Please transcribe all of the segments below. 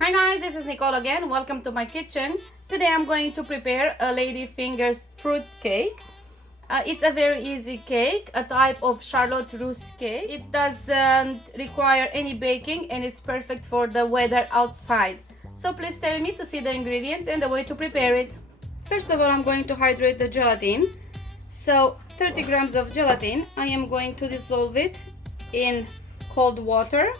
Hi guys, this is Nicole again. Welcome to my kitchen. Today I'm going to prepare a Ladyfinger's fruit cake. It's a very easy cake, a type of charlotterussecake. It doesn't require any baking and it's perfect for the weather outside. So please stay with me to see the ingredients and the way to prepare it. First of all, I'm going to hydrate the gelatin. So 30 grams of gelatin, I am going to dissolve it in cold water.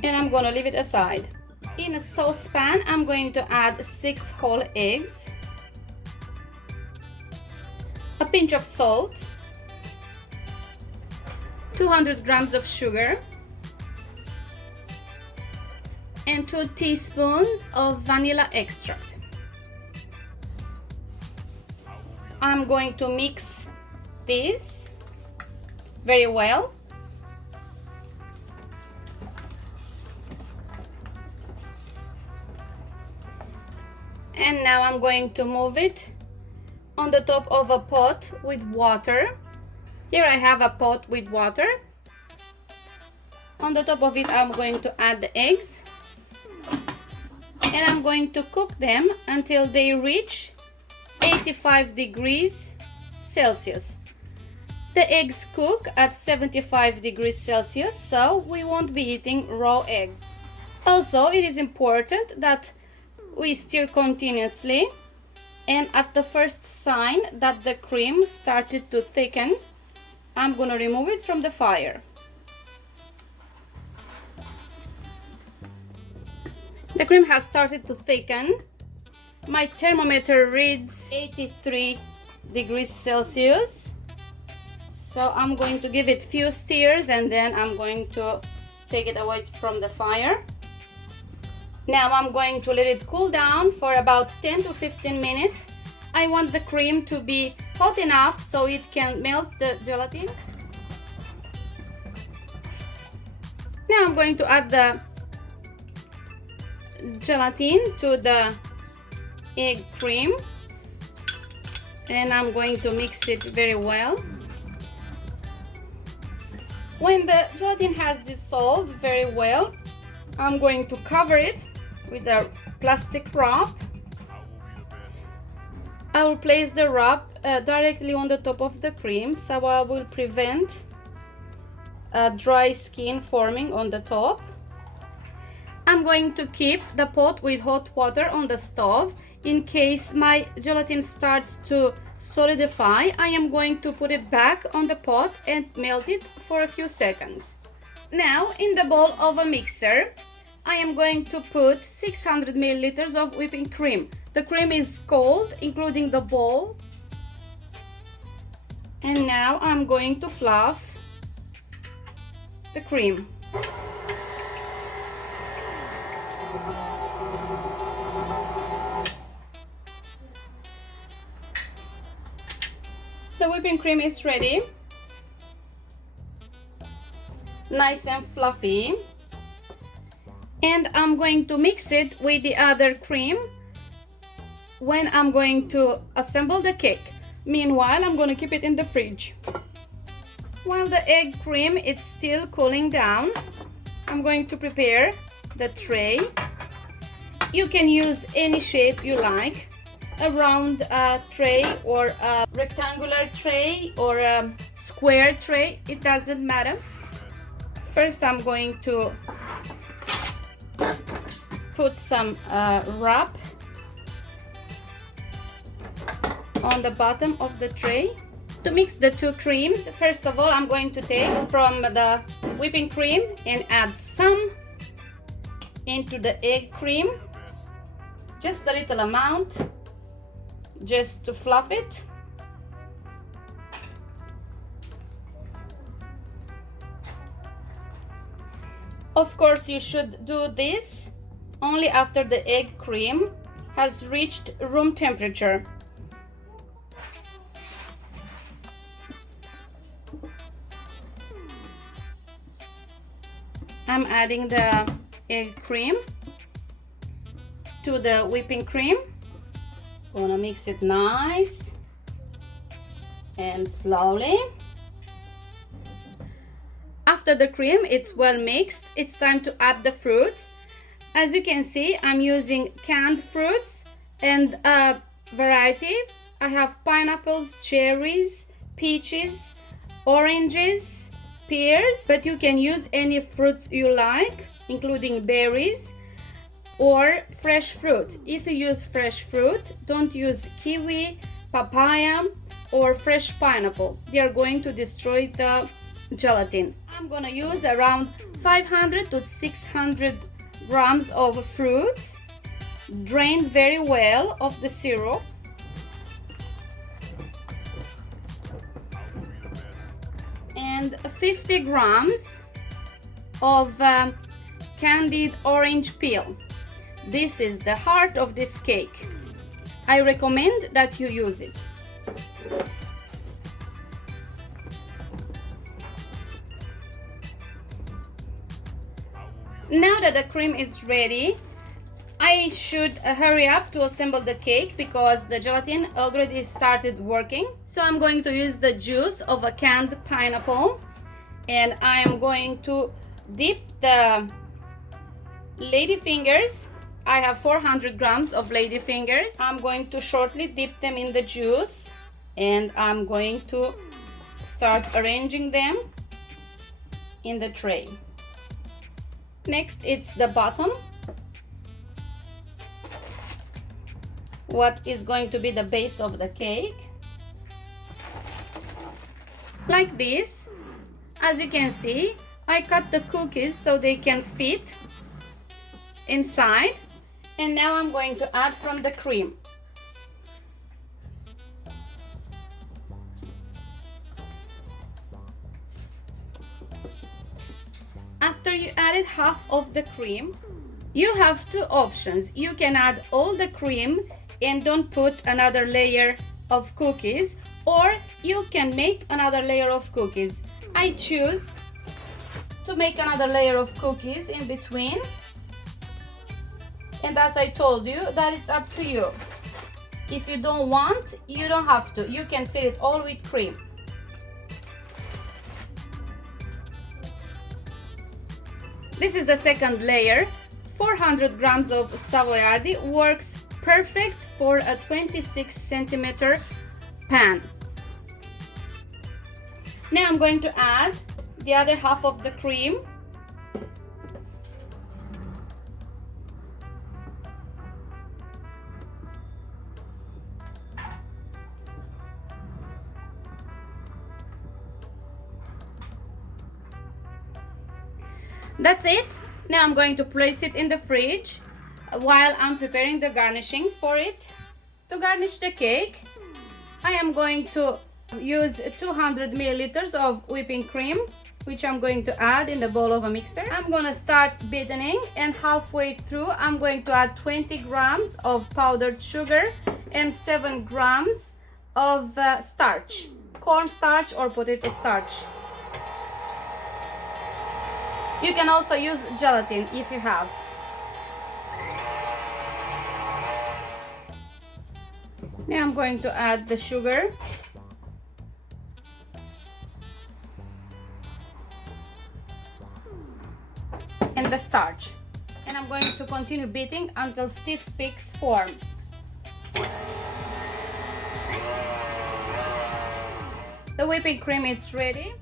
And I'm going to leave it aside. In a saucepan, I'm going to add 6 whole eggs, a pinch of salt, 200 grams of sugar, and 2 teaspoons of vanilla extract. I'm going to mix this very well. And now I'm going to move it on the top of a pot with water. Here I have a pot with water. On the top of it I'm going to add the eggs. And I'm going to cook them until they reach 85 degrees Celsius. The eggs cook at 75 degrees Celsius, so we won't be eating raw eggs. Also, it is important that we stir continuously, and at the first sign that the cream started to thicken, I'm going to remove it from the fire. The cream has started to thicken. My thermometer reads 83 degrees Celsius. So I'm going to give it few stirs and then I'm going to take it away from the fire. Now I'm going to let it cool down for about 10 to 15 minutes. I want the cream to be hot enough so it can melt the gelatin. Now I'm going to add the gelatin to the egg cream and I'm going to mix it very well. When the gelatin has dissolved very well, I'm going to cover it with a plastic wrap. I will place the wrap directly on the top of the cream, so I will prevent a dry skin forming on the top. I'm going to keep the pot with hot water on the stove. In case my gelatin starts to solidify, I am going to put it back on the pot and melt it for a few seconds. Now, in the bowl of a mixer, I am going to put 600 milliliters of whipping cream. The cream is cold, including the bowl. And now I'm going to fluff the cream. The whipping cream is ready. Nice and fluffy. And I'm going to mix it with the other cream when I'm going to assemble the cake. Meanwhile, I'm going to keep it in the fridge. While the egg cream is still cooling down, I'm going to prepare the tray. You can use any shape you like, a round tray or a rectangular tray or a square tray, it doesn't matter. First, I'm going to put some wrap on the bottom of the tray. To mix the two creams, first of all, I'm going to take from the whipping cream and add some into the egg cream. Just a little amount, just to fluff it. Of course, you should do this only after the egg cream has reached room temperature. I'm adding the egg cream to the whipping cream. Gonna mix it nice. And slowly. After the cream it's well mixed, it's time to add the fruits. As you can see, I'm using canned fruits and a variety. I have pineapples, cherries, peaches, oranges, pears, but you can use any fruits you like, including berries or fresh fruit. If you use fresh fruit, don't use kiwi, papaya, or fresh pineapple. They are going to destroy the gelatin. I'm gonna use around 500 to 600 grams of fruit, drained very well of the syrup. And 50 grams of candied orange peel. This is the heart of this cake. I recommend that you use it. Now that the cream is ready, I should hurry up to assemble the cake because the gelatin already started working. So I'm going to use the juice of a canned pineapple, and I am going to dip the ladyfingers. I have 400 grams of ladyfingers. I'm going to shortly dip them in the juice, and I'm going to start arranging them in the tray. Next, it's the bottom, what is going to be the base of the cake, like this. As you can see, I cut the cookies so they can fit inside, and now I'm going to add from the cream. After you added half of the cream, you have two options. You can add all the cream and don't put another layer of cookies, or you can make another layer of cookies. I choose to make another layer of cookies in between, and as I told you, that it's up to you. If you don't want, you don't have to. You can fill it all with cream. This is the second layer. 400 grams of savoiardi works perfect for a 26 centimeter pan. Now I'm going to add the other half of the cream. That's it. Now I'm going to place it in the fridge while I'm preparing the garnishing for it. To garnish the cake, I am going to use 200 milliliters of whipping cream, which I'm going to add in the bowl of a mixer. I'm gonna start beating, and halfway through I'm going to add 20 grams of powdered sugar and 7 grams of starch, corn starch or potato starch. You can also use gelatin if you have. Now I'm going to add the sugar. And the starch. And I'm going to continue beating until stiff peaks forms. The whipping cream is ready.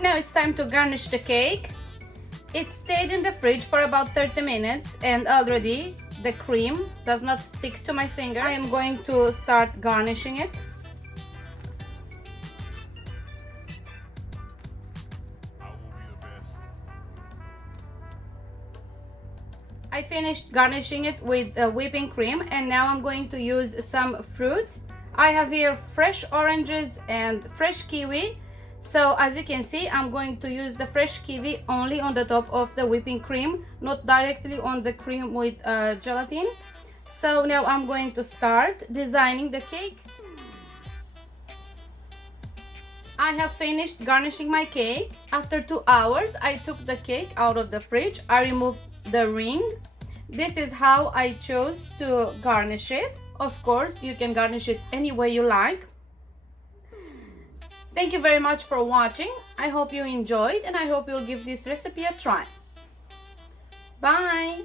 Now it's time to garnish the cake. It stayed in the fridge for about 30 minutes and already the cream does not stick to my finger. I am going to start garnishing it. I finished garnishing it with whipping cream, and now I'm going to use some fruit. I have here fresh oranges and fresh kiwi. So as you can see, I'm going to use the fresh kiwi only on the top of the whipping cream, not directly on the cream with gelatin. So now I'm going to start designing the cake. I have finished garnishing my cake. After 2 hours, I took the cake out of the fridge. I removed the ring. This is how I chose to garnish it. Of course, you can garnish it any way you like. Thank you very much for watching. I hope you enjoyed and I hope you'll give this recipe a try. Bye!